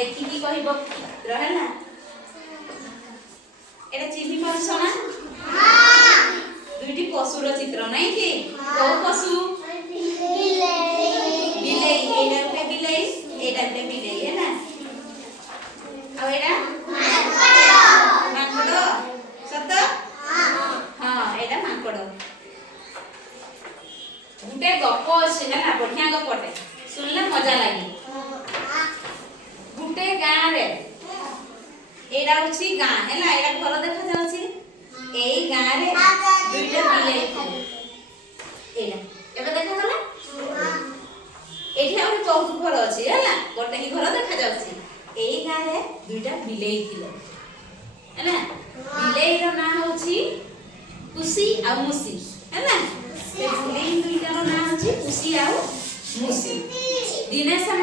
देखिकी कहब रहला एटा चिन्हि पारुछ ना दुईटी पशुर चित्र नहीं कि को पशु बिलाई एटा गुटे बिलाई एटा गुटे बिलाई है ना आ एटा माकड़ सत हां एटा माकड़ गुटे गप अछि ना बढ़िया गपटे सुनले मजा लागी गुटे गाँ रे एडा होची गाँ हैला एडा घर देखा जाउची एई गाँ रे दुईटा बिलाई एडा एबे देखा गला एठी हम बहुत घर अछि हैला गोटे ही घर देखा जाउची एई गाँ रे दुईटा बिलाई थिले हैला बिलाई रो नाम होची खुशी आ मुसी हैला से बिलाई दुईटा रो नाम होची खुशी आ मुसी दिने से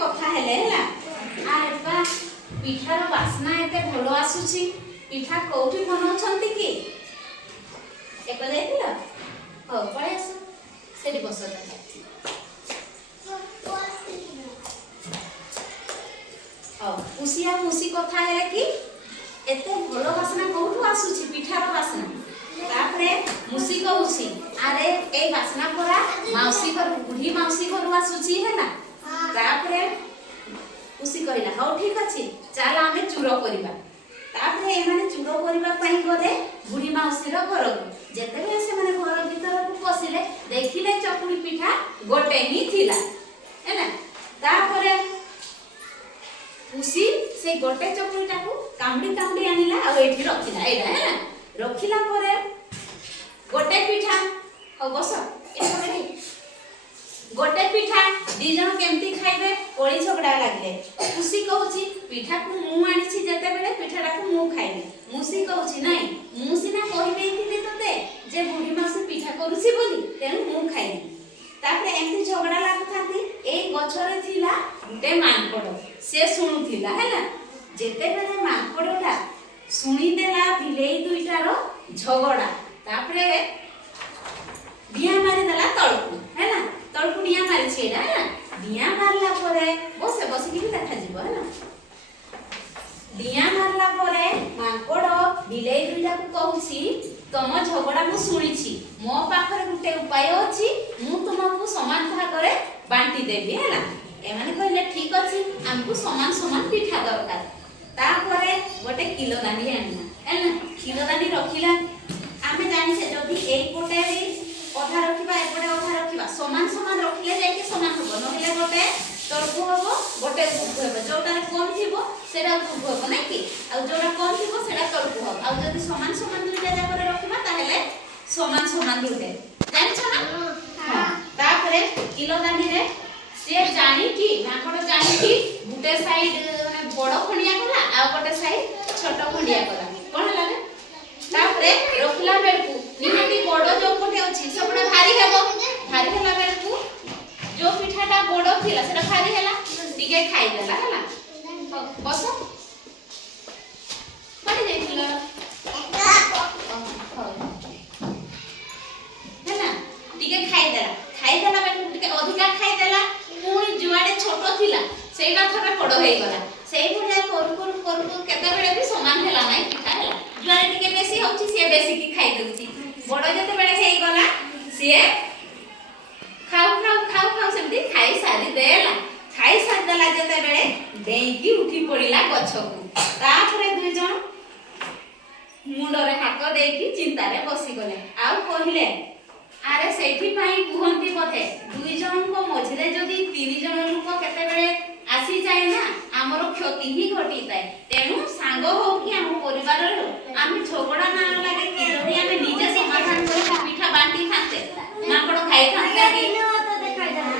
कथा हेले हैला आरे बा पिठार वासना एते भलो आसुची पिठा कोठी बनाउछंती की एक जाइतिल हो पळे आसु सेठी बस हो उसिया मुसी कथा हेले की एते भलो वासना कोठु आसुची पिठार वासना तापरे मुसी कहूची अरे ए वासना परा माउसी घर बुढ़ी माउसी घर आसुची है ना तापरे उसी कहला हो ठीक अछि चल आमे चूरो करिबा तापरे ए माने चूरो करिबा पई गरे बुढ़ी माउसी रो घर को जेते बेले से माने घर भीतर को पसिले देखिले चकुली पिठा गोटे ही थिला है ना तापरे उसी से गोटे चकुलीटा को कामडी आनिला आ एठी रखिला एडा है ना रखिला परे गोटे पिठा हो बस गोटे पिठा दी जन केमती खाइबे कोली झगड़ा लागले खुशी कहूची पिठा को मु आनिछि जेते बेले पिठाटा को मु खाइबे मुसी कहूची नाही मुसी ना कहि देइथिले तते जे बुढी मासी पिठा करूछि बोली तेनु मु खाइबे तापरे एमती झगड़ा लागथांती ए गछरे थिला गुटे मानकड़ से सुनुथिला हैला जेते बेले मानकड़टा सुनी देला बिलेई दुईटारो झगड़ा तापरे दिया मारी देला तळकु हैला तळकु दिया मारी छेडा हैला दिया मारला परे बसे बसे कि देखा जीवो हैला दिया मारला परे मांकोड बिलेई दुईटा को कहूची तम झगड़ा मु सुनिछि मो पाखरे गुटे उपाय अछि मु तुमको समान भागरे बांटी देबी हैला एमाने कहले ठीक अछि हमकु समान समान पिठा दरकार तापरे गोटे किलो दानी आनिला हैला किलो दानी रखिला आमे जानि से जदी एक पोटे अधा रखिबा एपटे अधा रखिबा समान समान रखिले जाके समान हो नहिले गोटे तरबु होबो गोटे गुगु होबो जोटारे कम थिबो सेडा गुगु होबो नै कि आ जोटा कम थिबो सेडा तरबु होबो आ जदी समान समान दुइटा जाकरे रखिबा ताहेले समान समान दुइटे जानि छ ना हां तापरे किलो दानी रे से जानि कि नाखड़ जानि कि गुटे साइड माने बड़ खंडिया कला आ गोटे साइड छोट खंडिया कला कोन लागे तापरे रखला बेलकु निहाती बड़ जो कोठे अछि सबडा भारी हेबो भारी होला बेलकु जो पिठाटा बड़ थिला सेटा भारी हैला टिके खाइ देला हैला बस पड़ी जाइतिला हैला टिके खाइ देला बेलकु टिके अधिका खाइ देला पुनी जुआडे छोट थिला सेटा थरे बड़ हेइ गला सेई भलिया करू केते बेले भी समान हैला नै पिठा हैला जुआडे टिके बेसी होछि से बेसी की खाइ देउछि बड़ जते बेले हेइ गला से खाऊ सेमती खाई सारी देला जते बेले डेंकी उठी पड़िला गछकु तापरे दुई जण मुंडरे हाथ देकी चिंतारे बसी गले आ कहिले अरे सेठी पाई कुहंती पथे दुई जण को मझिरे जदी तीन जण लोक केते बेले आसी जाय ना हमरो क्षति ही घटी जाय तेनु सांग हो कि हम परिवार रो आमी झगड़ा ना लागे कि